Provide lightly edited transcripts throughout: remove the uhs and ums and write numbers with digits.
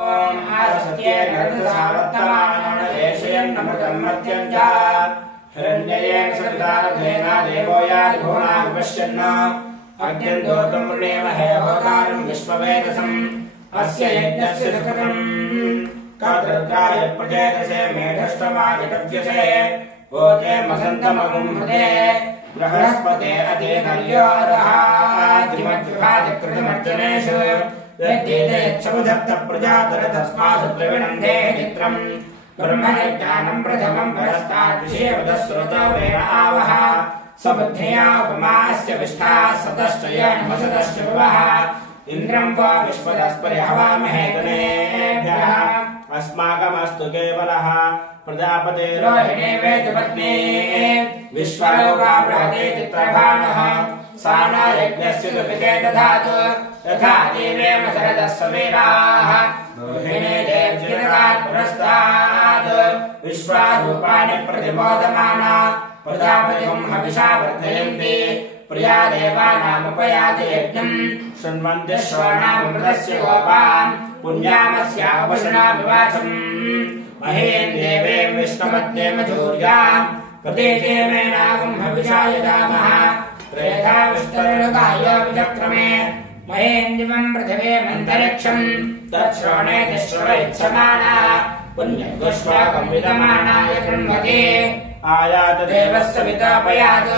ओम आसत्येन ऋतुसावर्तमानोऽनवेशयन्नमृतं मर्त्यं च हिरण्ययेन सवितारथेन देवो यादिभुवना विपश्यन् अग्निं दोतं वृणेमहे होतारं विश्ववेदसम् अस्य यज्ञस्य सुकृतं कर्तृत्राय प्रचेतसे मेढष्टमादितव्यसे ओते मसन्तमगुं हृदे बृहस्पते अतीतर्योरहादिमद्विभाजकृतमर्जनेषु यद्देते यच्छमुदत्त प्रजातर तस्मासु द्रविणं देहि चित्रम् ब्रह्मज्ञानं प्रथमं परस्ताद्विषयवदस्रुतो वेण आवह सबुद्ध्या उपमास्य विष्ठाः सतश्चयेन वसतश्च भवः इन्द्रं वा विश्वदस्परि हवामहे तनेभ्यः अस्माकमस्तु केवलः प्रजापते रोहिणे वेदपत्नी विश्वरूपा बृहते चित्रभानः सा न यज्ञस्य दुपिते दधातु यथा देवेम शरदः समीराः रोहिणे देव्यनगात् पुरस्तात् विश्वारूपाणि प्रतिबोधमाना प्रजापतिं हविषा वर्धयन्ति प्रिया देवानामुपयाति यज्ञम् शृण्वन्ति श्रवणामृतस्य गोपान् पुण्यामस्यावशनाभिवाचम् महेन् देवें विष्णवद्देव धूर्याम् प्रतीकेमेनागम् हविषा यजामः त्रेधा विष्टरुकायो विचक्रमे महेन् दिवम् पृथिवीमन्तरिक्षम् तच्छ्रवणे तिश्रवैच्छमाना पुण्यगुष्वाकम् विदमानाय कृण्वते आयात देवः सवितोपयात्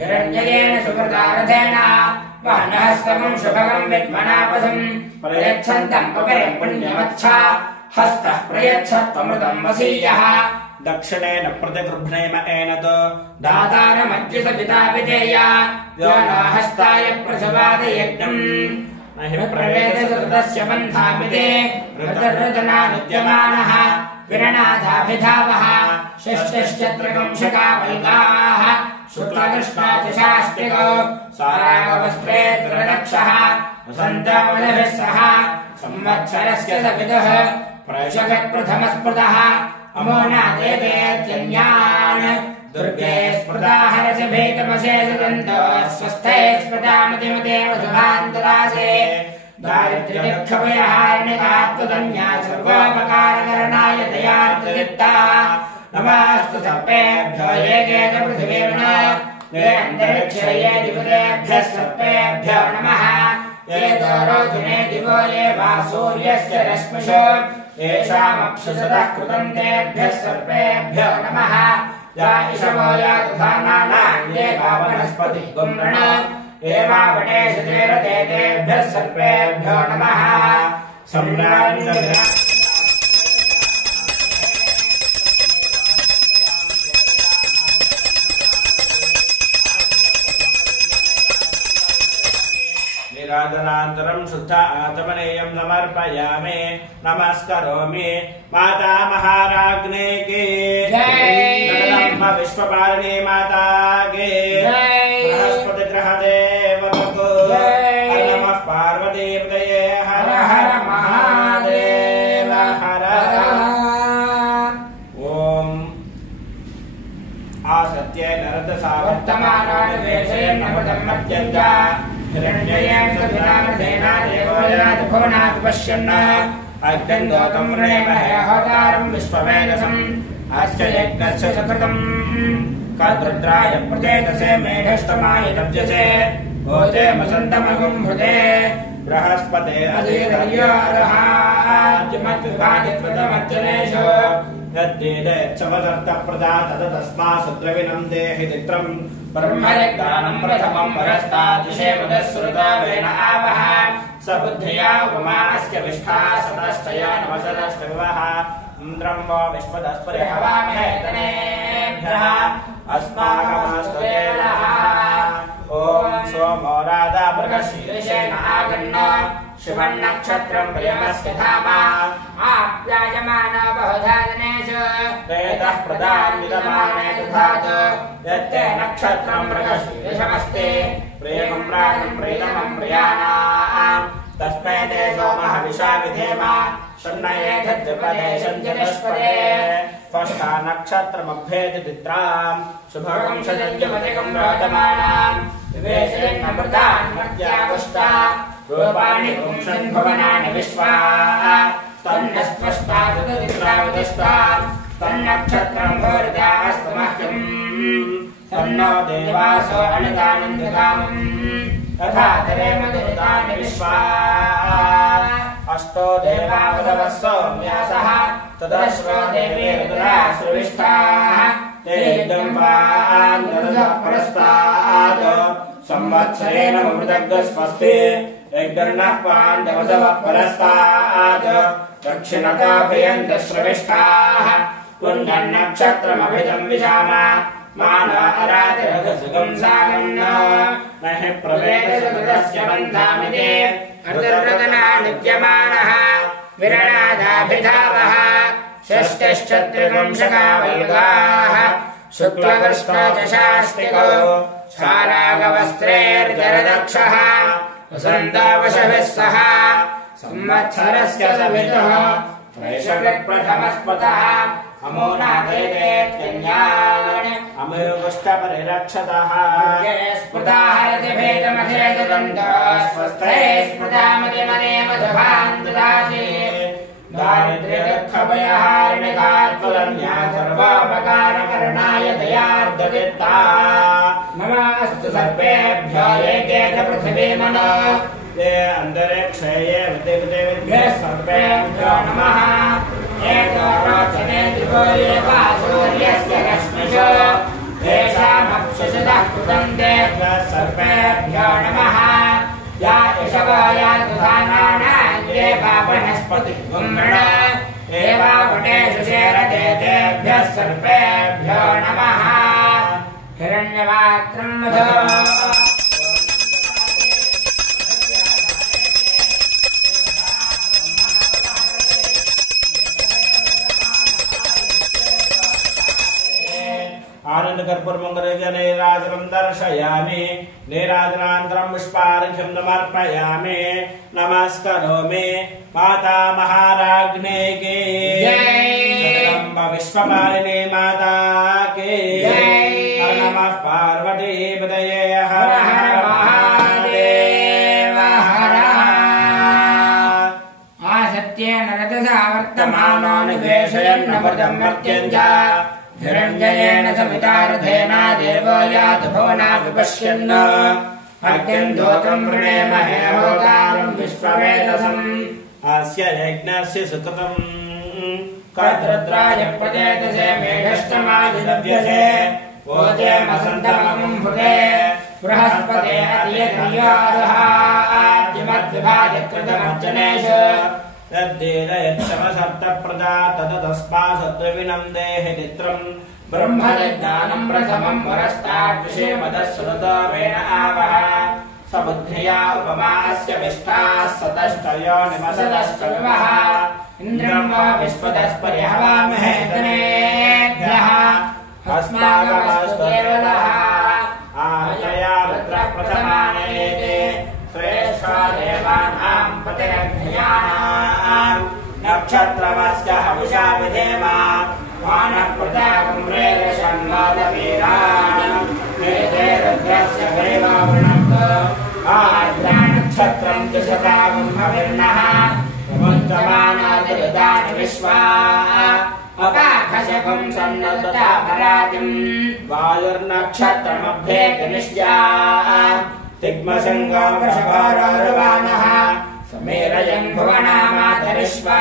हिरण्ययेन सुकृतारथेन वाहनहस्तमम् शुभगम् विद्मनापसम् प्रयच्छन्तम् पपरिम् पुण्यवच्छा हस्तः प्रयच्छत्वमृतम् वसीयः दक्षिणेन प्रतिगृह्णेम एनत् दातारमज्युतपिता विजेया यो न हस्ताय प्रसवादयज्ञम् न हि प्रवेदसृतस्य पन्थापिते ऋतर्ऋतनानुद्यमानः विरणादाभिधावः षष्टिश्चत्रकंशकावल्काः शुक्लकृष्णातिशास्तिको सारागवस्त्रे त्रिदक्षः वसन्तमलभिः सह संवत्सरस्य सवितुः प्रैषगत्प्रथमस्पृतः अमोनादेत्यन्यान् दुर्गे स्मृता हरसि भीतमशेषदन्तो स्वस्थे स्मृतामतिमतेव शुभान्तरासे दारिद्र्यक्षभयहारिणिकात्वदन्या सर्वोपकारकरणाय दयार्द्रयुक्ता नमस्तु सर्पेभ्यो ये च पृथिवीर्न ये अन्तरिक्षे ये दिवतेभ्यः सर्पेभ्यो नमः ये दोरोचने दिवो ये वा सूर्यस्य रश्मिषु येषामप्सुसतः कृतं तेभ्यः सर्पेभ्यो नमः या इषवो या दुधानानां ये वा वनस्पतिः गुम्रण ये वा वटेषु चेरते तेभ्यः सर्पेभ्यो नमः सम्राट् निरादनान्तरं शुद्ध आचमनेयं समर्पयामि नमस्करोमि माता महाराज्ञे की जगदम्ब विश्वपालिनी माता की बृहस्पति ग्रह देवतको नमः पार्वती हृदये हर हर महादेव हर ओम आसत्ये नरदसावर्तमानानुवेशयन्नमृतं मर्त्यं च हिरण्ययेन सवितारथेन देवो यादिभुवना विपश्यन् अग्निं दोतं वृणेमहे होतारं विश्ववेदसम् अस्य यज्ञस्य सुकृतं कर्तृत्राय प्रचेतसे मेढष्टमायतव्यसे ओते मसन्तमगुं हृदे बृहस्पते अतीतर्योरहाद्यमद्विभाजकृतमर्जनेषु यद्देते क्षमदत्त प्रजातत तस्मासु द्रविणं देहि चित्रम् ब्रह्मज्ञानं प्रथमं परस्ताद्विषयवदस्रुतो वेन आवह सबुद्ध्या उपमास्य विष्ठाः सतश्चयेन वसतश्च भवः इन्द्रं वो विश्वदस्परि हवामहे तनेभ्यः अस्माकमस्तु केवलः ॐ सोमो राधा मृगशीर्षेण आगन्न शिवन्नक्षत्रं प्रियमस्य धामा आप्यायमानो बहुधा जनेषु वेदः प्रदान्वितमाने दधातु यत्ते नक्षत्रं मृगशीर्षमस्ति प्रियं प्राणं प्रीतमं प्रियाणाम् तस्मै ते सोमः हविषा विधेम शृण्वयेद्विपदे शञ्जनिष्पदे त्वष्टा नक्षत्रमभ्येति चित्राम् शुभगं सजन्यपतिकं रोचमानाम् विवेशेन्नमृतान् मर्त्यापुष्टा रूपाणि पुंसन् भुवनानि विश्वा देवासो अनितानन्दकामम् तथा तरेम दुरितानि विश्वा अष्टो देवावदवः सौम्यासः तदश्रो देवेरुद्रा श्रविष्ठाः ते दम्पान् ददतः परस्तात् संवत्सरेण मृतग्स्वस्ति यज्ञर्नः पाण्डवसवः परस्तात् दक्षिणताभयन्तः श्रविष्ठाः पुण्यनक्षत्रमभितं विशाम मानो अरातिरघसुगं सागन्न न हि प्रवेदसकृतस्य बन्धामिति अर्धरतनानुद्यमानः विरणादाभिधावः षष्टिश्चत्रिपुंसकावयुगाः शुक्लकृष्णो च शास्तिको शारागवस्त्रेर्जरदक्षः वसन्तावशभिः सह संवत्सरस्य सवितुः त्रैशकृत्प्रथमस्पतः अमोनादैतेत्यन्यान् अमयोगुष्टपरिरक्षतः स्मृताहरतिभेदमधेदन्तः स्वस्थे स्मृतामतिमनेमधुभान्तदासि दारिद्र्यदुःखभयहारिणिकात्मरण्या सर्वोपकारकरणाय दयार्द्रचित्ता नमोऽस्तु सर्वेभ्यो एके च पृथिवीमनो ये अन्तरिक्षे ये विदेवेभ्यः सर्वेभ्यो नमः एको रोचने दिवो ये वा सूर्यस्य रश्मिषु येषामक्षुषितः कृतं तेभ्यः सर्वेभ्यो नमः या इषवो या दुधानानां ये वा वनस्पतिः पुम्रण ये वा वनेषु शेरते तेभ्यः सर्वेभ्यो नमः हिरण्यपात्रं मधु आनन्दकर्पूरमङ्गलजनैराजनं दर्शयामि नीराजनान्तरं पुष्पार्घ्यं समर्पयामि नमस्करोमि माता महाराज्ञे की जगदम्ब विश्वपालिनी माता की नमः पार्वतीपतये हर हर महादेव हर आसत्येन रजसा वर्तमानो निवेशयन्नमृतं मर्त्यं च हिरण्ययेन सवितारथेन देवो यातु भुवना विपश्यन् अर्घ्यं दोतं वृणेमहे होतारं विश्ववेदसम् अस्य यज्ञस्य सुकृतम् कर्तृत्राय प्रदेतसे मेढष्टमादिलभ्यसे ओजेमसन्तमं भुवे बृहस्पते अतियज्ञादहाद्यमद्विभाजकृतमर्चनेषु तद्देदयच्छमसप्तप्रजा तदतस्मासत्त्वविनं देहि चित्रम् ब्रह्मज्ञानं प्रथमं वरस्ताद्विषेमदश्रुतवेन आवह सबुद्ध्या उपमास्य विष्टाः सतष्टयो निमसदष्टविवः इन्द्रं वा विश्वदस्पर्यहवामहे तमेभ्यः अस्माकमस्तुदेवतः आयया रुद्रः प्रथमानयेते श्रेष्ठा देवानां पतिरग्न्यानां नक्षत्रमस्य हविषा विधेम मानः प्रजागुम्रेरशन्नोदवीरान् वेदे रुद्रस्य ग्रीववृणन्तु आद्रा नक्षत्रं द्विशतागुं हविर्नः प्रमुञ्चमानादिरुदानि विश्वा अपाखशकं सन्नतता परातिम् वायुर्नक्षत्रमभ्येति निश्चा तिग्मशङ्गो वृषभारोरुवानः समेरयन् भुवनामातरिष्वा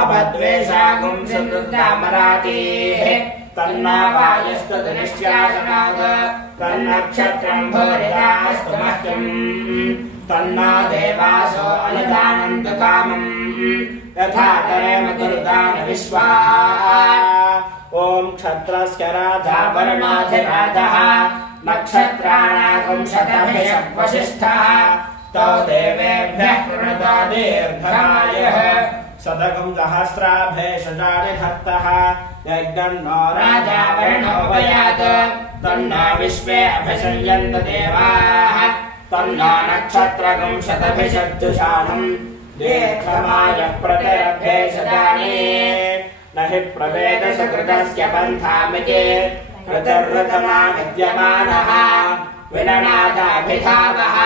अपद्वेषागुं सन्नुतामरातीः तन्ना वायुस्तु निश्चासनात् तन्नक्षत्रं भूरिदास्तु मह्यम् तन्ना देवासो अनुदानन्तु कामम् यथा तरेम दुरितानि विश्वा ॐ क्षत्रस्य राजा वर्णाधिराजः नक्षत्राणागुं शतभिषग्वसिष्ठः तौ देवेभ्यः प्रणतो दीर्घायुः सदगुं सहस्राभेषजानि धत्तः यज्ञन्नो राजा वर्णोपयात् तन्नो विश्वे अभिषयन्त देवाः तन्नो नक्षत्रगुं शतभिषज्जुषाणम् दीर्घमायुः प्रतिरभ्येषजानि न हि प्रवेदसकृतस्य पन्थामिति ऋतुर्ऋतमा विद्यमानः विननादाभिधावः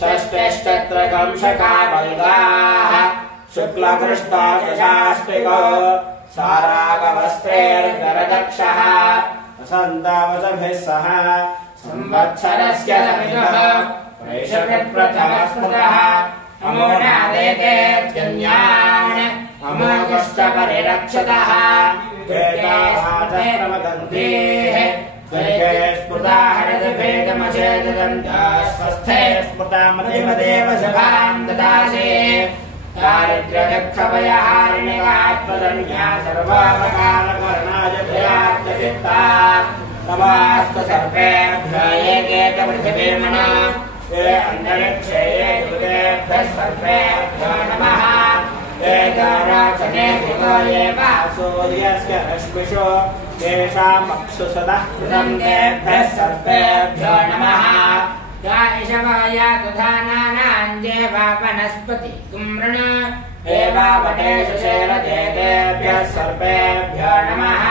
षष्टिश्चत्रगंशकावल्गाः शुक्लकृष्णो च शास्त्रिको सारागवस्त्रेर्जरदक्षः वसन्तावसभिः सह संवत्सरस्य समितः प्रैषकृत्प्रथमस्मृतः अमोनादेतेऽन्यान् अमोघश्च परिरक्षतः द्वितीये स्मृता हरदभेदमचेदन्ते स्मृता मदेव सभाम् ददासे दारिद्र्यदक्षभयहारिणिकात्मदन्या सर्वापकारकरणाय दयात्यचित्ता नमस्तु सर्वेभ्य एकेत पृथिवीमना ये अन्तरिक्षे ये दुर्गेभ्यः सर्वेभ्यो नमः एतराचने दिवो ये वा सूर्यस्य रश्मिषु येषामप्सु सदः कृतं तेभ्यः सर्वेभ्यो नमः या ईशवाया तुधानानाञ्जे वा वनस्पति कुम्रण एवावटेषु शेरते तेभ्यः सर्वेभ्यो नमः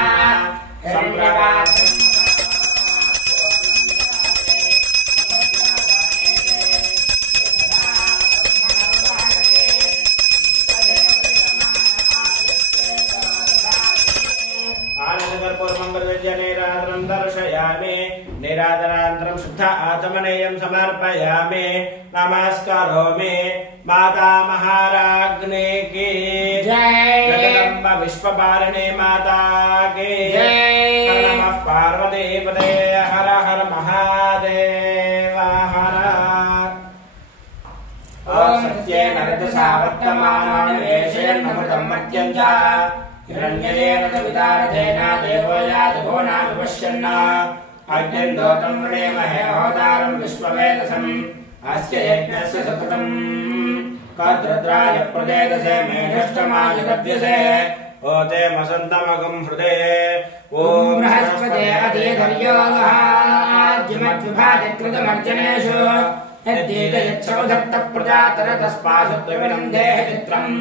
दर्शयामि निरादरान्तरं शुद्ध आत्मनेयं समर्पयामि नमस्करोमि माता महाराज्ञी की जय जगदम्ब विश्वपालिनी माता की जय नमः पार्वतीपते हर हर महादेव हर ओम सत्येन रजसा वर्तमानोऽन्वेषयन्नमृतं मर्त्यं च हिरण्यजेन विदारथेन देवो यादभो नाविपश्यन् अग्निन्दोतं वृणेमहे होतारं विश्ववेदसम् अस्य यज्ञस्य सततम् कद्रुद्राय प्रदेदसे मेढष्टमाय दव्यसे ओते मसन्तमगं हृदे ॐ बृहस्पते अधीधर्योगः आज्यमद्विभाजकृतमर्जनेषु यद्येतयच्छौधत्तप्रजातर तस्मासुत्वविनं देह चित्रम्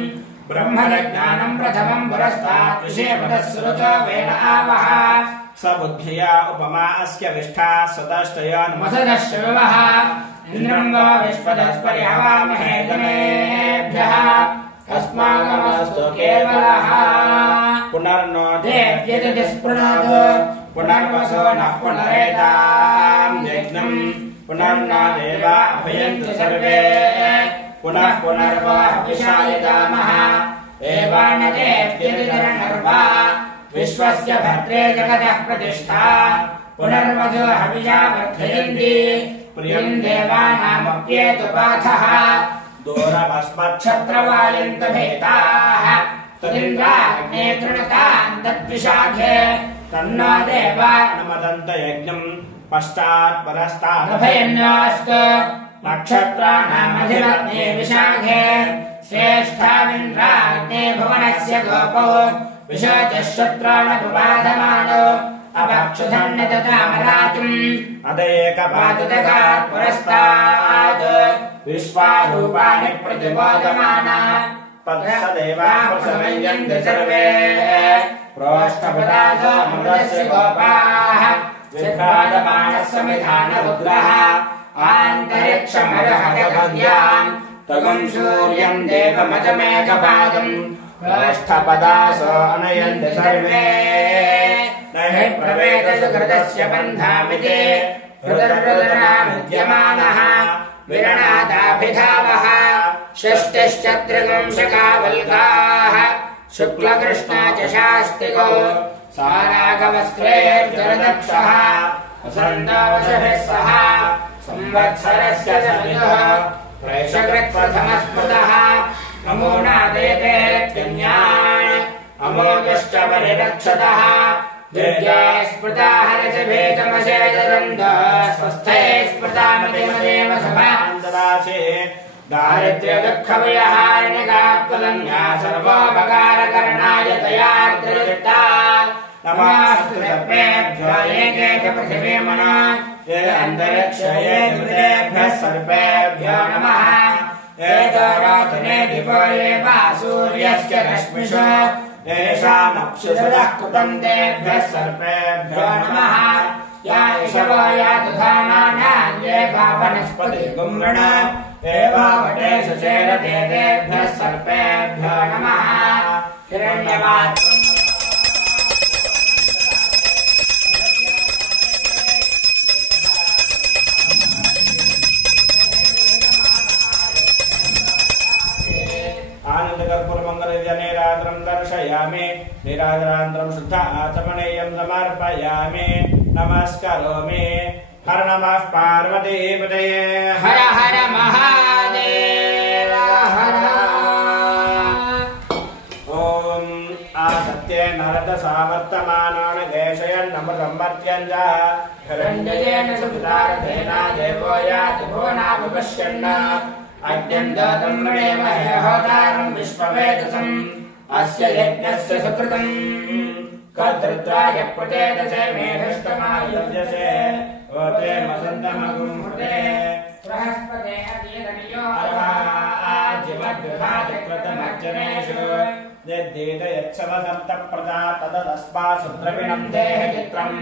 ब्रह्मज्ञानम् प्रथमम् पुरस्तात् विषयपदः श्रुतो वेद आवः स बुद्ध्या उपमा अस्य विष्ठा सदष्टयान्मसदश्रवः इन्द्रम् वो विश्वदस्पर्यवामहे जनेभ्यः अस्माकमस्तु केवलः पुनर्नो देव्यति स्पृणोतु पुनर्वसो नः पुनरेताम् यज्ञम् पुनर्नो देवा अभयन्तु सर्वे पुनः पुनर्वा विशालितामः एवानदेव्यतिधरनर्वा विश्वस्य भद्रे जगतः प्रतिष्ठा पुनर्वधो हविषा वर्धयन्ति प्रियम् देवानामप्येतु पाथः दूरभस्मच्छत्रवायन्तभेताः तदिन्द्राग्ने तृणताम् तद्विशाखे तन्नो देवा अनुमदन्त यज्ञम् पश्चात् परस्तादभयन्यास्तु नक्षत्राणामधिपत्ने विशाखे श्रेष्ठाविन्द्राग्ने भुवनस्य गोपौ विशोचः शत्राणपुबाधमानो अपक्षुधन्यततामरातिम् अदेकपातुदगात् पुरस्तात् विश्वारूपाणि प्रतिबोधमाना तत्सदेवाः प्रसमयन्ति सर्वे प्रोष्ठपदासो मृतस्य गोपाः विभ्राजमानः समिधानरुद्रः आन्तरिक्षमरहगद्याम् तगम् सूर्यम् देवमजमेकपादम् प्रोष्ठपदासो अनयन्ति सर्वे न हि प्रवेदसु कृतस्य बन्धामिति हृदर्हृदनामुद्यमानः विरणादाभिधावः षष्टिश्च त्रिगुंशकावल्काः शुक्लकृष्णा च शास्तिको सारागवस्त्रेर्जलदक्षः वसन्तवशभिः सह संवत्सरस्य समितः प्रैषकृत्प्रथमस्मृतः अमोनादेतेऽन्यान् अमोघश्च परिरक्षतः द्वितीये स्मृता हरसभेदमशेषदन्तः स्वस्थे स्मृता मदेव सभाम् ददासे दारिद्र्यदुःखभयहारिणिकात्मदन्या सर्वोपकारकरणाय दयार्द्रचित्ता नमस्तु सर्वेभ्यो एकेत पृथिवीमना ये अन्तरिक्षे ये दुर्गेभ्यः सर्वेभ्यो नमः एतरातने दिवो ये वा सूर्यस्य रश्मिषु येषामप्सु सदः कृतम् तेभ्यः सर्वेभ्यो नमः या ईशवो या दुधानानाम् ये वा वनस्पति गुम्रण एवावटेषु चेरते तेभ्यः सर्वेभ्यो नमः हिरण्यवात् कर्पूरमङ्गलनिराजनं दर्शयामि निराजनान्तरं शुद्ध आचमनीयं समर्पयामि नमस्करोमि हर नमः पार्वतीपतये हर हर महादेव हर ॐ आसत्ये नरद सावर्तमानान् देशयन्नमृतं मर्त्यञ्च हिरण्यजेन सुपितारथेन देवो याति भुवनाभिपश्यन् अग्निं दातुं वृणीमहे होतारं विश्ववेदसम् अस्य यज्ञस्य सुकृतम् कर्तृत्वाय प्रचेतसे मेधष्टमायुज्यसे ओते मसन्तमगुं हृदे बृहस्पते अतीतनियो आज्यमद्विभाजकृतमर्जनेषु यद्दीत यच्छवसन्तप्रदा तदस्मात्सुद्रविणं देहचित्रम्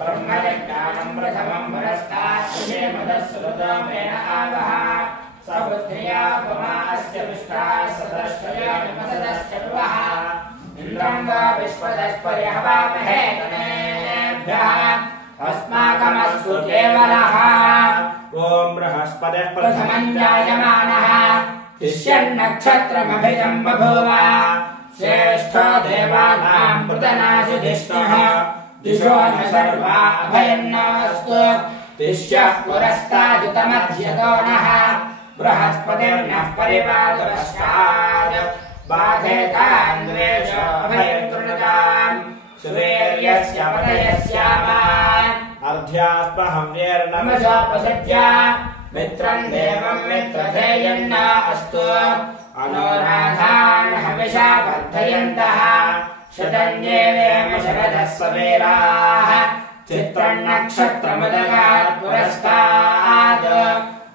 ब्रह्मज्ञानं प्रथमं परस्तात् मदस्सुरदामेन आवह सबुद्धिया पमा अस्य विष्टा सदश्चया निमसदश्चर्वः इन्द्रं वा विश्वदस्पर्यहवामहे गणेभ्यः अस्माकमस्तु केवलः ॐ बृहस्पतिः प्रथमं जायमानः तिष्यन्नक्षत्रमभिजं बभूव श्रेष्ठो देवानां पृतनासु जिष्णुः दिशो न सर्वा अभयन्नास्तु तिष्यः पुरस्तादुतमध्यतो नः बृहस्पतिर्नः परिवादपश्चात् बाधेतान्द्वेषो अभयं कृणताम् सुवीर्यस्य पतयस्यामा अर्ध्यास्पहव्येर्नमसोपसत्य मित्रं देवं मित्रधेयन्न अस्तु अनुराधान् हविषा वर्धयन्तः शतञ्जेवेम शरदः सवेराः चित्रं नक्षत्रमुदगात् पुरस्तात्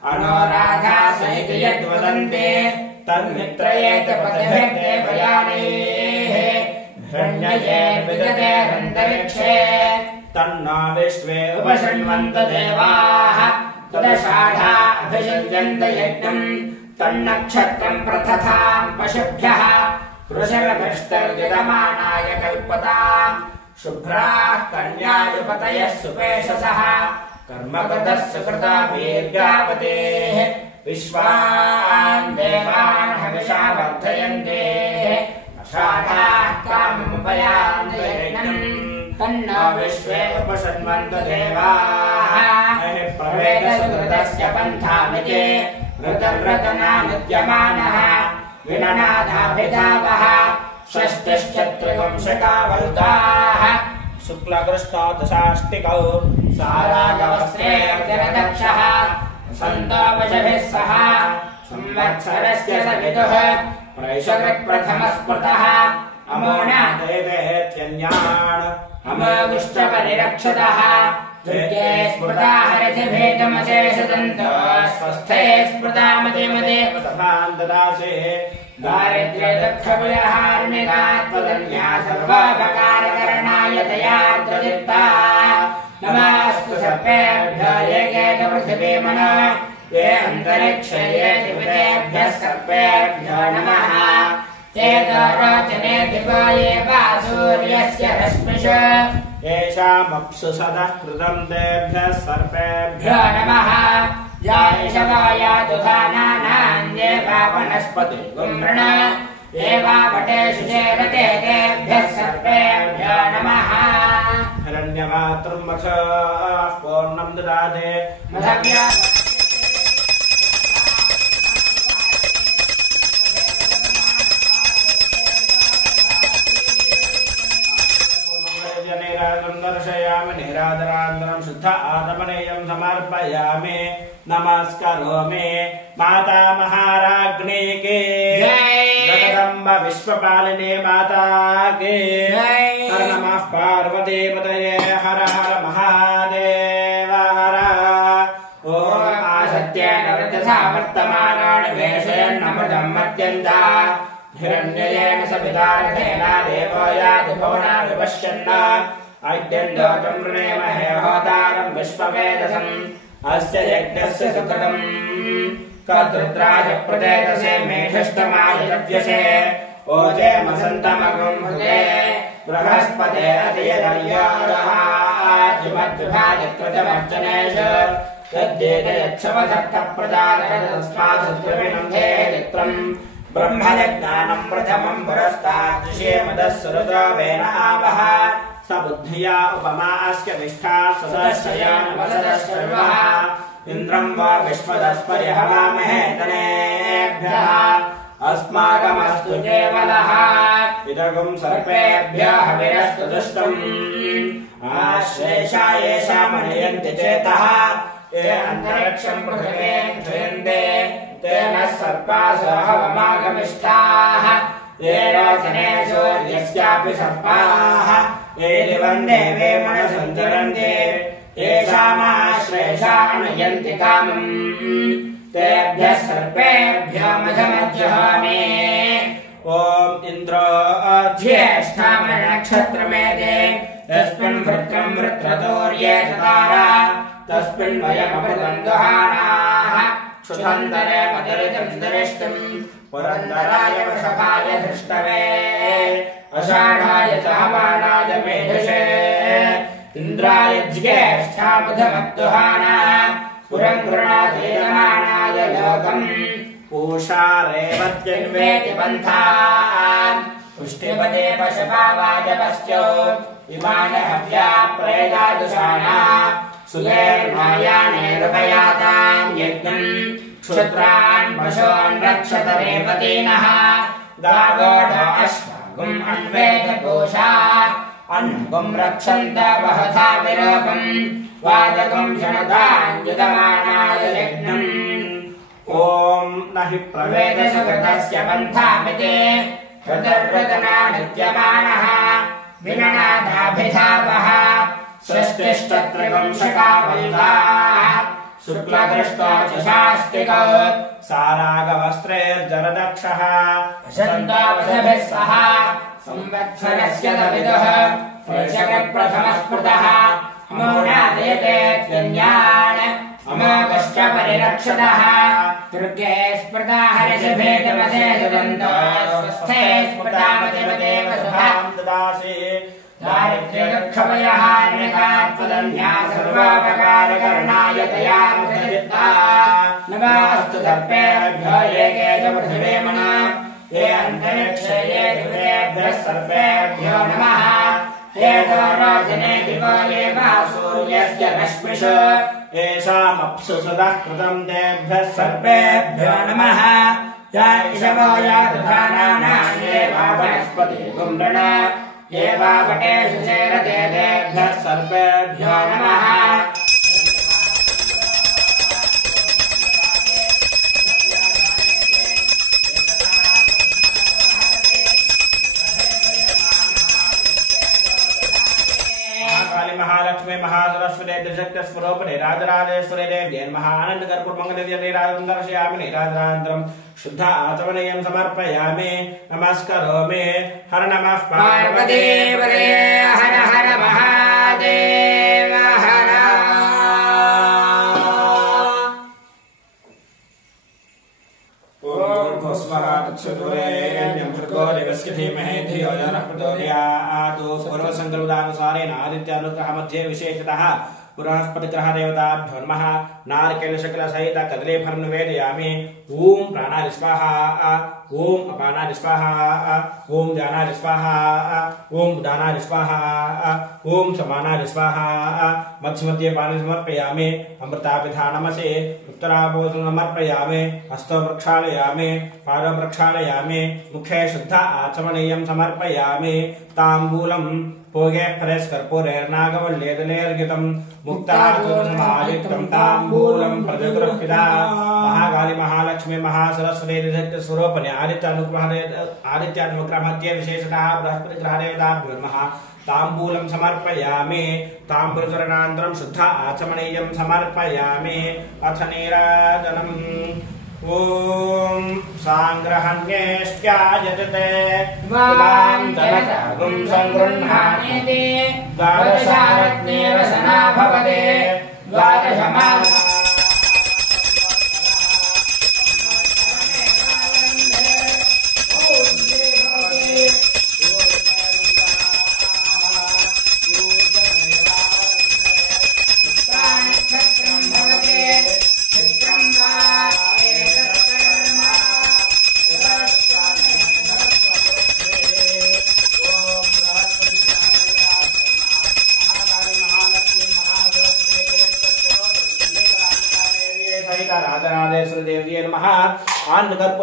अनुराधा सहित यद्वदन्ते तन्मित्रयेत पतिभिर्देवयानैः हिरण्ययैर्विगतेरन्तरिक्षे तन्ना विश्वे उपशृण्वन्त देवाः तदषाढा अभिषिञ्चन्त यज्ञम् तन्नक्षत्रं प्रथथां पशुभ्यः वृषभभिष्टर्यजमानाय कल्पताम् शुभ्राः कन्यायुपतयः सुपेशसः कर्मगतः सुकृता वीर्यावतेः विश्वान् देवान् हविषा वर्धयन्ते अषाढाः काममुपयान्त यज्ञम् तन्नो विश्वे उपशृण्वन्त देवाः प्रवेदसुकृतस्य पन्थामिके ऋतव्रतनानुद्यमानः विननादाभिधावः षष्टिश्चत्रिपुंशकावल्ताः शुक्लकृष्णोदशाष्टिकौ सारागवस्त्रेऽर्जनदक्षः सन्तोपशभिः सह संवत्सरस्य सवितुः प्रैषकृत्प्रथमस्मृतः अमोना देवेत्यन्यान् अमोदुष्टपरिरक्षतः तृतीये स्मृता हरतिभेदमशेषदन्तो स्वस्थे स्मृता मते मते तथान् ददासे दारिद्र्य दुःखभयहारिणिकात्मदन्या सर्वोपकारकरणाय दयार्द्रचित्ता नमस्तु सर्पेभ्यो ये पृथिवीमनो ये अन्तरिक्षे ये दिवितेभ्यः सर्पेभ्यो नमः रोचने दिवो ये वा सूर्यस्य रश्मिषु येषामप्सु सदः कृतं तेभ्यः सर्पेभ्यो भ्यो नमः या इषवाया दुधानानां ये वा वनस्पतिर्गुम्रण ये वा वटेषु चेरते तेभ्यः सर्पेभ्यो नमः हिरण्यमातृमखः पूर्णं ददाते मधव्या दर्शयामि निरादरान्तरं शुद्ध आदमनेयं समर्पयामि नमस्करोमि माता महाराज्ञी के जगदम्ब विश्वपालिनी माता के हर नमः पार्वतीपतये हर हर महादेव हर ॐ आसत्येन रजसा वर्तमानानि वेषयन्नमृतं मर्त्यन्ता हिरण्ययेन सवितारथेन देवो याति भुवनाभिपश्यन् अग्निं दोतं वृणीमहे होतारं विश्ववेदसम् अस्य यज्ञस्य सुकृतम् कर्तृत्राय प्रचेतसे मेषष्टमायुज्यसे ओजे मसन्तमगुं हृदे बृहस्पते अतियदर्याजिमद्विभाजकृतमर्चनेषु यद्देत यच्छवसक्तप्रदानस्तस्मात् द्रविणं देहचित्रम् ब्रह्मयज्ञानं प्रथमं पुरस्तात् ऋषेमदस्सुरद्रवेण आवह स बुद्ध्या उपमास्य निष्ठा सदस्ययानवसदश्चर्वः इन्द्रं वा विश्वदस्पर्यहवामहे तनेभ्यः अस्माकमस्तु केवलः इदगुं सर्पेभ्यः हविरस्तु दुष्टम् आश्लेषा येषामनयन्ति चेतः ये अन्तरिक्षं पृथिवीं क्षयन्ते तेन सर्पासो हवमागमिष्ठाः ये रोचनेषु यस्यापि सर्पाः ये दिवन्दे वे मनसञ्चरन्ति येषामाश्लेषा नयन्ति कामम् तेभ्यः सर्पेभ्यो मधमज्जहामि ॐ इन्द्रो ज्येष्ठामनक्षत्रमेते तस्मिन् वृत्रं वृत्रतोर्ये चतारा तस्मिन् वयममृतं दुहानाः क्षुधन्तरे मदरितं दरिष्टम् पुरन्दराय वृषभाय धृष्टवे अषाढाय चामानाय मेधसे इन्द्राय ज्येष्ठामधमद्दुहानाः पुरं गृणाति यजमानाय लोकम् पूषा रेवत्यन्वेति पन्थान् पुष्टिपदे पशुपावाजपस्यो विमानहव्या प्रेदादुषाणा सुधेर्मायानेरुपयाताम् यज्ञम् क्षुद्रान् पशून् रक्षत रेवतीनः गावोढो अश्वागुम् अन्वेत पूषा अन्नगुम् रक्षन्त वहथा विलोकम् वादकम् शृणुतान् युधमानाय यज्ञम् ॐ न हि प्रवेदसुकृतस्य पन्थामिति हृदर्हृदनानित्यमानः विननादाभिधावः सृष्टिश्चत्रिवंशकावल्लाः शुक्लकृष्णो च शास्तिकौ सारागवस्त्रैर्जलदक्षः वसन्तावसभिः सह संवत्सरस्य दविदुः प्रथमस्मृतः अमोनादयतेऽन्यान् अमोघश्च परिरक्षतः दुर्गे स्मृता हरिषभे तमसे सुदन्तो स्वस्थे स्मृता मतिमदेव सुभां ददासि दारिद्र्यदुःखभयहारिणिकात्मदन्या सर्वोपकारकरणाय तया मुदिता नमोऽस्तु सर्पेभ्यो ये च पृथिवीमना ये अन्तरिक्षे ये दिवेभ्यः सर्पेभ्यो नमः ये रोचने दिवो ये वा सूर्यस्य रश्मिषु येषामप्सु सदः कृतं तेभ्यः सर्पेभ्यो नमः या इषवो या दधानानां ये वा वनस्पतिगुं नृण ये वा वटेषु चेरते तेभ्यः सर्पेभ्यो नमः महालक्ष्मी महासरस्वती त्रिशक्ति स्वरूपिणे राजराजेश्वरी देव्यै महानंद कर्पूर मंगलदेव्यै राजदर्शयामि निराजनानन्तरं शुद्ध आचमनीयं समर्पयामि नमस्करोमि हर नमः पार्वतीपते हर हर महादेव हर भूर्भुवस्वः धीमहि धियो यो नः प्रचोदयात् पूर्वसङ्कल्पदानुसारेण आदित्यानुग्रह मध्ये विशेषतः बृहस्पतिग्रह देवताभ्यो नमः नारिकेलशकलसहित कदलीफलं निवेदयामि ॐ प्राणाय स्वाहा ॐ अपानाय स्वाहा ॐ ज्ञानाय स्वाहा ॐ उदानाय स्वाहा ॐ समानाय स्वाहा मध्यमध्ये पानी समर्पयामि अमृतापिधानमसे उत्तराभूषणं समर्पयामि हस्तो प्रक्षालयामि पादौ प्रक्षालयामि मुखे शुद्ध आचमनीयं समर्पयामि ताम्बूलं भोगे फरेस्कर्पूरेर्नागवल्येदलेर्घितं मुक्तार्जुनसमायुक्तं ताम्बूलं प्रतिगृह्यता महाकाली महालक्ष्मी महासरस्वती स्वरूपिणे आदित्यानुग्रह मध्ये विशेषतः बृहस्पतिग्रह देवताभ्यो नमः ताम्बूलं समर्पयामि ताम्बूलचरणानन्तरं शुद्ध आचमनीयं समर्पयामि अथ नीराजनम् ॐ सांग्रहण्येष्ट्यायजते वां धनतागुं संगृह्णाति द्वादशारत्नेरसना भवते द्वादशमास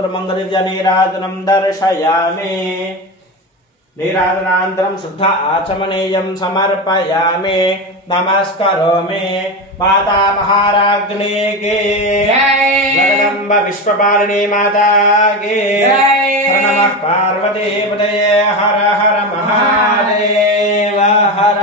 नीराजनं दर्शयामि नीराजनानन्तरं शुद्ध आचमनीयं समर्पयामि नमस्करोमि माता महाराज्ञी की जगदम्ब विश्वपालिनी माता की हर नमः पार्वती पतये हर हर महादेव हर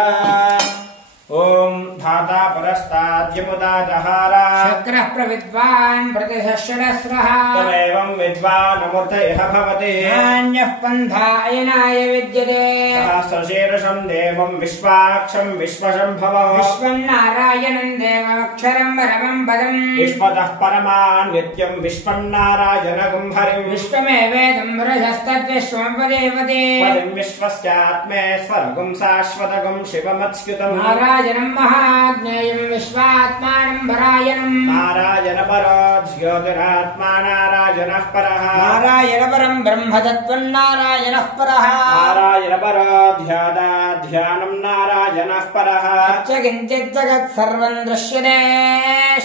ओम धाता परस्ताद्यमुदा जहारा शक्रः प्रविद्वान् प्रतिशश्रस्रः तमेवं विद्वान् अमूर्तयः भवति नान्यः पन्थायनाय विद्यते सहस्रशीर्षं देवं विश्वाक्षं विश्वशम्भवः विश्वं नारायणं देवमक्षरं परमं पदम् विश्वतः परमा नित्यं विश्वं नारायणगं हरिं विश्वमेवेदं पुरुषस्तद्विश्वमुपदेवते पदिं विश्वस्यात्मेश्वरगं शाश्वतगं शिवमच्युतं नारायणं महाज्ञेयं विश्वात्मानं परायणम् नारायण परो ज्योतिरात्मा नारायणः परः नारायण परं ब्रह्म तत्त्वं नारायणः परः नारायण परो ध्यानं नारायणः परः च किञ्चित् जगत् सर्वं दृश्यते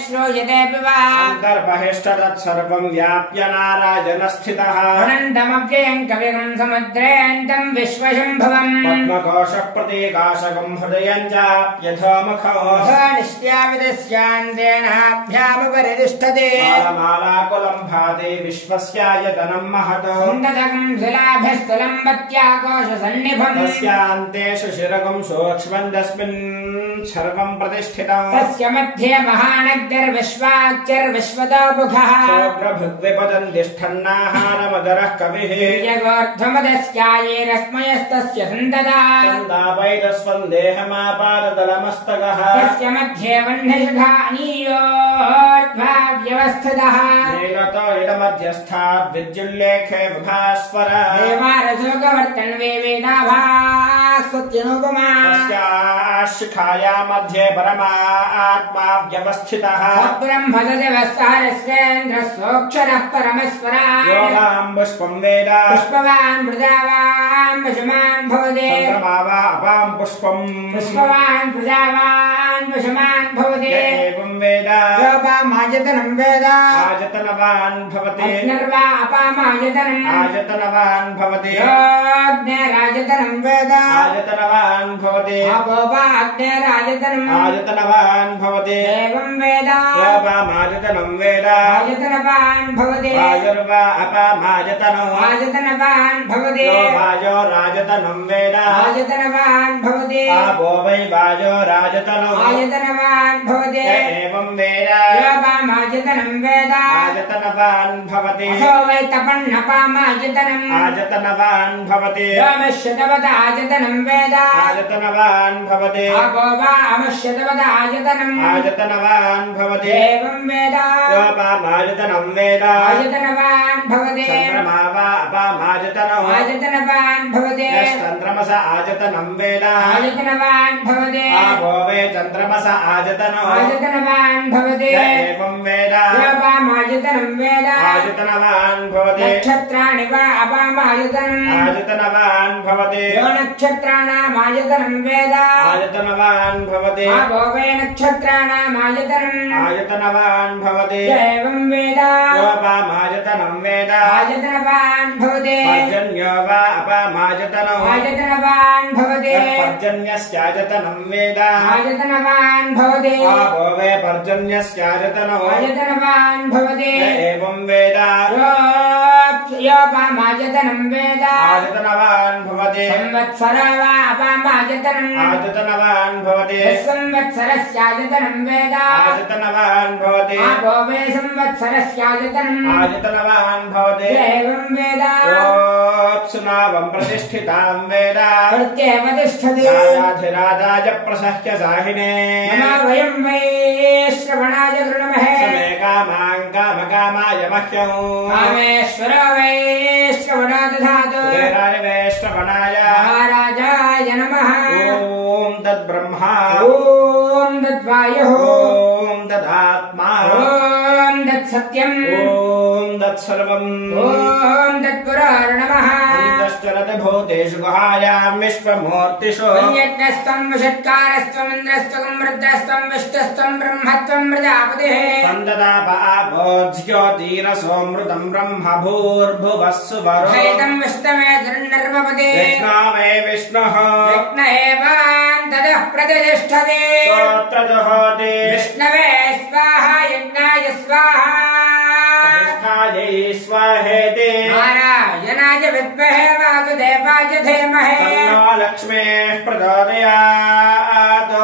श्रूयतेऽपि वा अन्तर्बहिष्टतत्सर्वं व्याप्य नारायणस्थितः अनन्तमव्ययं कविगं समुद्रेऽन्तं विश्वशम्भवम् पद्मकोशः प्रतीकाशकं हृदयं चाप्यथोमुखो निश्चाविदस्यान्तेनाभ्यामुपरितिष्ठते मालाकुलं भाति विश्वस्यायतनं महत् सन्ततकं शिलाभिस्थलं वत्याकोशसन्निभम् तस्यान्तेषु शिरगं सूक्ष्मं तस्मिन् सर्वं प्रतिष्ठितं तस्य मध्ये महानग्निर्विश्वाच्यर्विश्वतो मुखः सोऽग्रभुग्विपदन्तिष्ठन्नाहारमदरः कविः यगोर्ध्वमदस्यायेरस्मयस्तस्य सन्तता सन्दापैतस्वन्देहमापाददलमस्तकः तस्य मध्ये वह्निषुधानीयोर्ध्वाव्यवस्थितः नीरतो इदमध्यस्थात् विद्युल्लेखे विभास्वर देवारसोकवर्तन्वे वेदाभास्वत्यनुपमा तस्याशिखाया मध्ये परमा आत्मा व्यवस्थितः ब्रह्मदवस्तारस्येन्द्रस्वोक्षरः परमस्वरान् योगाम् पुष्पं वेद पुष्पवान् प्रजावान् पशुमान् भवते चन्द्रमा वा अपां पुष्पम् पुष्पवान् प्रजावान् पशुमान् भवते एवं वेद योपामायतनं वेद आयतनवान् भवति अग्निर्वा अपामायतनम् आयतनवान् भवति योऽग्निरायतनं वेद आयतनवान् भवति आपोपा अग्निरायतनम् आयतनवान् भवति एवं वेद योपामायतनं वेद आयतनवान् भवते वायुर्वा अपामायतनो आयतनवान् भवते यो वायो राजतनं वेद आयतनवान् भवते आपो वै वायो राजतनो आयतनवान् भवते एवं वेद योपामायतनं वेद आयतनवान् भवति असो वै तपन्नपामायतनम् आयतनवान् भवति योमश्यतवदायतनं वेद आयतनवान् भवति आपो वा अमश्यतवदायतनम् आयतनवान् भवति एवं वेद योपामायतनं वेद आयतनवान् भवते चन्द्रमा वा अपामायतनो आयतनवान् भवते यश्चन्द्रमस आयतनं वेद आयतनवान् भवते आपो वै चन्द्रमस आयतनो आयतनवान् भवते एवं वेद योपामायतनं वेद आयतनवान् भवति नक्षत्राणि वा अपामायतनम् आयतनवान् भवति यो नक्षत्राणामायतनं वेद आयतनवान् भवति आपो वै नक्षत्राणामायतनम् आयतनवान् भवति एवं वेद योपामायतनं वेद आयतनवान् भवते पर्जन्यो वा अपामायतनो आयतनवान् भवते पर्जन्यस्यायतनं वेद आयतनवान् भवते आपो वै पर्जन्यस्यायतनो आयतनवान् भवते एवं वेद योपामायतनं वेद आयतनवान् भवति संवत्सरा वा अपामायतनम् आयतनवान् भवति संवत्सरस्यायतनं वेद आयतनवान् भवति आपो वै संवत्सरस्यायतनम् आयतनवान् भवति एवं वेद योऽप्सुनावं प्रतिष्ठितां वेद प्रत्येव तिष्ठति राजाधिराजाय प्रसह्य साहिने नमः वयं वै श्रवणाय गृणमहे समे कामां कामकामाय मह्यं कामेश्वरो वै श्रवणो दधातु कुबेराय महाराजाय नमः ॐ तद्ब्रह्मा ॐ तद्वायुः ॐ तदात्मा ॐ दत्सत्यम् ॐ दत्सर्वम् ॐ दत्पुरार नमः अन्तश्चरति भूतेषु गुहायां विश्वमूर्तिषु यज्ञस्त्वं वषट्कारस्त्वम् इन्द्रस्त्वं रुद्रस्त्वं विष्णुस्त्वं ब्रह्मत्वं प्रजापतिः सन्ददापाज्योतिरसोऽमृतं ब्रह्म भूर्भुवस्सु वरो हैतं विष्णवे दुर्निर्वपदे यज्ञो वै विष्णुः यज्ञ एवान्ततः प्रतिष्ठते सोऽत्रजुहोति विष्णवे स्वाहा यज्ञाय स्वाहा प्रतिष्ठायै स्वाहेति नारायणाय विद्महे वासुदेवाय धीमहि तन्नो लक्ष्मीः प्रचोदयात्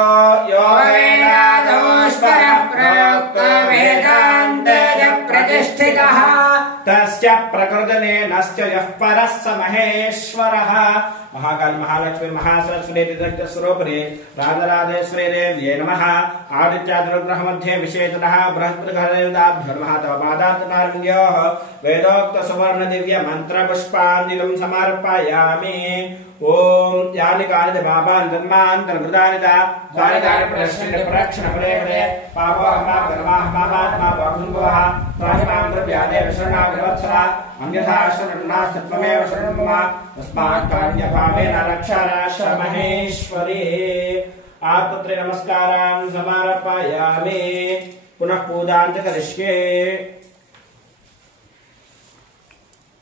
यो वेदादोश्वरः प्रोक्तो वेदान्तेन प्रतिष्ठितः तस्य प्रकृतिनेनस्य यः परः स महेश्वरः महाकाल महालक्ष्मी महासरस्वती स्वरूपिणे राजराजेश्वरी देव्यै नमः आदित्यादिग्रह मध्ये विशेषतः बृहस्पतिग्रहदेवताभ्यो नमः तव पादान्तकारुण्योः वेदोक्त सुवर्ण दिव्य मंत्र पुष्पाञ्जलिं समर्पयामि ओम यानि कानि पापानि जन्मान्तरकृतानि तानि प्रदक्षिण परे पापोऽहमा कर्माः पापात्मा पापसम्भवः प्राहिमां द्रव्यादेव शरणागतवत्सला अन्यथा शरणनास्तत्त्वमेव शरणं मम तस्मात् कान्यभावेन रक्ष महेश्वरी आत्मत्रे नमस्कारान् समर्पयामि पुनः पूजां च करिष्ये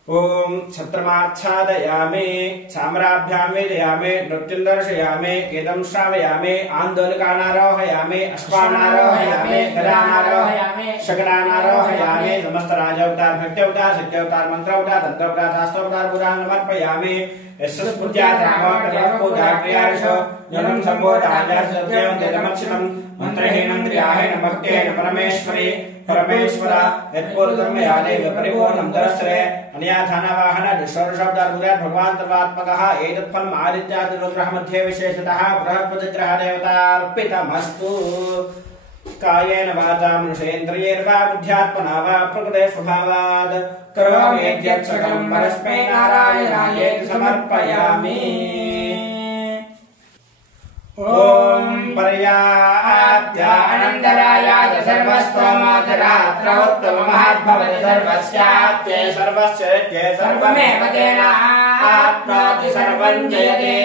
ओम छत्रमाच्छादयामि चामराभ्यां वेदयामि नृत्यं दर्शयामि गीतं श्रावयामि आन्दोलकानारोहयामि अश्वानारोहयामि गदानारोहयामि शकटानारोहयामि समस्त राजावतार भक्त्यावतार सिद्ध्यावतार मंत्रावतार तन्त्रावतार शास्त्रावतार पूजां समर्पयामि यस्य पूजाप्रियार्षो जनं सम्बोधायार्षदेवं तेजमक्षितं मन्त्रहीनं क्रियाहीनं भक्तेन परमेश्वरी परमेश्वर यत्पूर्वं या देव परिपूर्णं दर्शरे अनया धनवाहन षोडशब्दार्मुद्यात् भगवान् सर्वात्मकः एतत्फलम् आदित्यादिग्रह मध्ये विशेषतः बृहस्पतिग्रह देवतार्पितमस्तु कायेन वाचा मनुष्येन्द्रियेण वा बुद्ध्यात्मना वा प्रकृते स्वभावात् करोमि यत् सकलं परस्मै नारायणायेति समर्पयामि ओम पर्याप्त्यानन्दरायाय सर्वस्तोमोत्तरात्र उत्तममहाद्भवति सर्वस्याप्ते सर्वस्य सर्वमेव तेन आप्नोति सर्वं जयते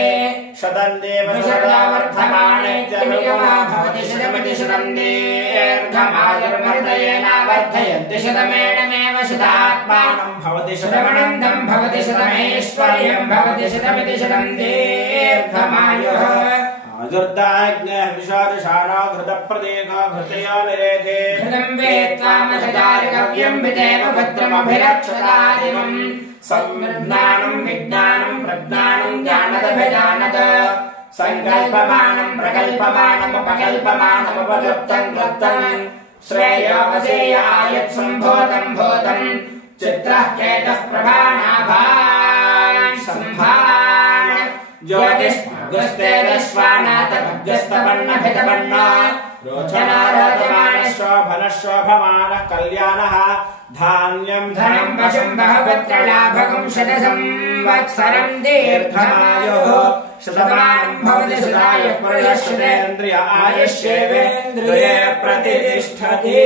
शतं देव शरदा वर्धमाने च नियमा भवति शतमिति शतं दीर्घमायुर्वर्धयेन वर्धयन्ति शतमेनमेव शतात्मानं भवति शतमनन्तं भवति शतमैश्वर्यं भवति शतमिति शतं दीर्घमायुः आजुर्दाज्ञः विशारशानो घृतप्रदेको घृतयो निरेधे घृतं वेत्त्वामशदारिकव्यं विदेव भद्रमभिरक्षदादिमं संज्ञानं विज्ञानं प्रज्ञानं जानदभिजानद संकल्पमानं प्रकल्पमानमपकल्पमानमुपलुप्तं क्लुप्तं श्रेयोपसेय आयत् सम्भूतं भूतं चित्रः केतः प्रभानाभान् सम्भान् ज्योतिष्मग्रस्तेरश्वानाथभग्रस्तपन्नभितपन्ना रोचनारोचमानशोभनशोभमानः कल्याणः धान्यं धनं पशुं बहुपुत्रलाभकं शतसंवत्सरं दीर्घमायुः शतमानं भवति शतायुः पुरुषः शतेन्द्रिय आयुष्येवेन्द्रिये प्रतिष्ठति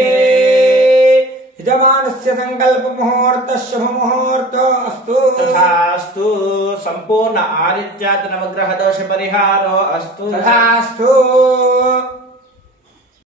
यजमानस्य संकल्प मुहूर्तः शुभ मुहूर्तो अस्तु तथास्तु संपूर्ण आदित्यादि नवग्रह दोष परिहारो अस्तु तथास्तु।